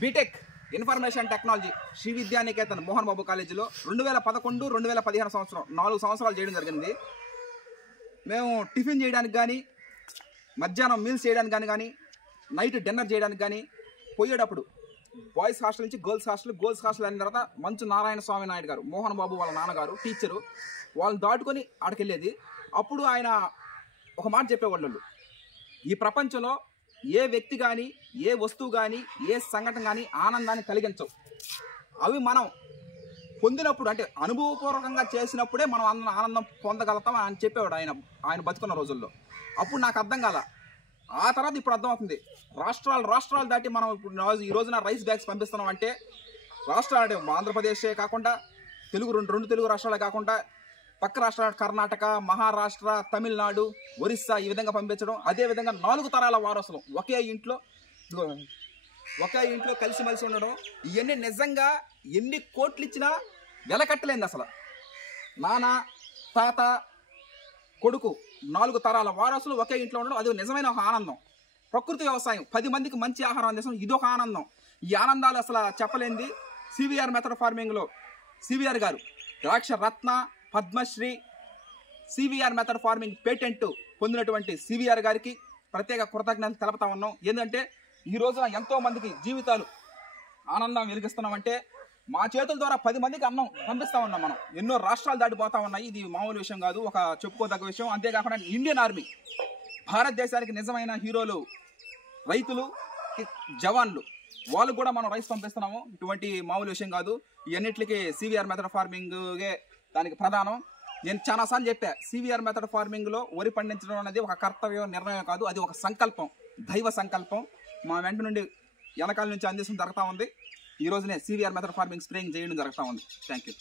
BTech information technology Shri Vidyanikethan Mohan Babu కాలేజీలో 2011-2015 సంవత్సరం 4 సంవత్సరాలు చేయడం జరిగింది. మేము టిఫిన్ చేయడానికి కానీ, మధ్యాహ్నం మీల్స్ చేయడానికి కానీ, నైట్ డిన్నర్ చేయడానికి కానీ పోయేటప్పుడు బాయ్స్ హాస్టల్ నుంచి గర్ల్స్ హాస్టల్ అయిన తర్వాత మంచు నారాయణ స్వామి నాయుడు గారు, మోహన్ బాబు వాళ్ళ నాన్నగారు టీచరు, వాళ్ళని దాటుకొని ఆడికి వెళ్ళేది. అప్పుడు ఆయన ఒక మాట చెప్పేవాళ్ళు, ఈ ప్రపంచంలో ఏ వ్యక్తి కానీ, ఏ వస్తువు కానీ, ఏ సంఘటన కానీ ఆనందాన్ని కలిగించవు. అవి మనం పొందినప్పుడు, అంటే అనుభవపూర్వకంగా చేసినప్పుడే మనం ఆనందం పొందగలుగుతాం అని చెప్పేవాడు ఆయన బతుకున్న రోజుల్లో. అప్పుడు నాకు అర్థం కాల. ఆ తర్వాత ఇప్పుడు అర్థమవుతుంది. రాష్ట్రాలు దాటి మనం ఇప్పుడు ఈ రోజున రైస్ బ్యాగ్స్ పంపిస్తున్నాం అంటే, రాష్ట్రాలు అంటే ఆంధ్రప్రదేశే కాకుండా రెండు తెలుగు రాష్ట్రాలే కాకుండా పక్క రాష్ట్రాలు కర్ణాటక, మహారాష్ట్ర, తమిళనాడు, ఒరిస్సా ఈ విధంగా పంపించడం. అదేవిధంగా 4 తరాల వారసులు ఒకే ఇంట్లో కలిసిమెలిసి ఉండడం. ఇవన్నీ నిజంగా ఎన్ని కోట్లు ఇచ్చినా వెలకట్టలేంది అసలు. నాన్న, తాత, కొడుకు 4 తరాల వారసులు ఒకే ఇంట్లో ఉండడం అది నిజమైన ఒక ఆనందం. ప్రకృతి వ్యవసాయం 10 మందికి మంచి ఆహారం అందించడం ఇదొక ఆనందం. ఈ ఆనందాలు అసలు చెప్పలేంది. సివిఆర్ మెథడ్ ఫార్మింగ్లో సివిఆర్ గారు ద్రాక్ష రత్న, Padmashri, CVR method farming patent పొందినటువంటి సివిఆర్ గారికి ప్రత్యేక కృతజ్ఞతలు తెలుపుతా ఉన్నాం. ఏంటంటే ఈ రోజున ఎంతో మందికి జీవితాలు ఆనందం వెలిగిస్తున్నామంటే మా చేతుల ద్వారా 10 మందికి అన్నం పంపిస్తా ఉన్నాం. మనం ఎన్నో రాష్ట్రాలు దాటిపోతా ఉన్నాయి. ఇది మామూలు విషయం కాదు, ఒక చెప్పుకోదగ్గ విషయం. అంతేకాకుండా ఇండియన్ ఆర్మీ, భారతదేశానికి నిజమైన హీరోలు రైతులు, జవాన్లు, వాళ్ళు కూడా మనం రైస్ పంపిస్తున్నాము. ఇటువంటి మామూలు విషయం కాదు. ఇవన్నిటికి సివిఆర్ మెథడ్ ఫార్మింగే దానికి ప్రధానం. నేను చాలాసార్లు చెప్పా, సివిఆర్ మెథడ్ ఫార్మింగ్లో వరి పండించడం అనేది ఒక కర్తవ్యం, నిర్ణయం కాదు, అది ఒక సంకల్పం, దైవ సంకల్పం. మా వెంట నుండి వెనకాల నుంచి అందించడం జరుగుతూ ఉంది. ఈ రోజునే సివిఆర్ మెథడ్ ఫార్మింగ్ స్ప్రేయింగ్ చేయడం జరుగుతూ ఉంది. Thank you.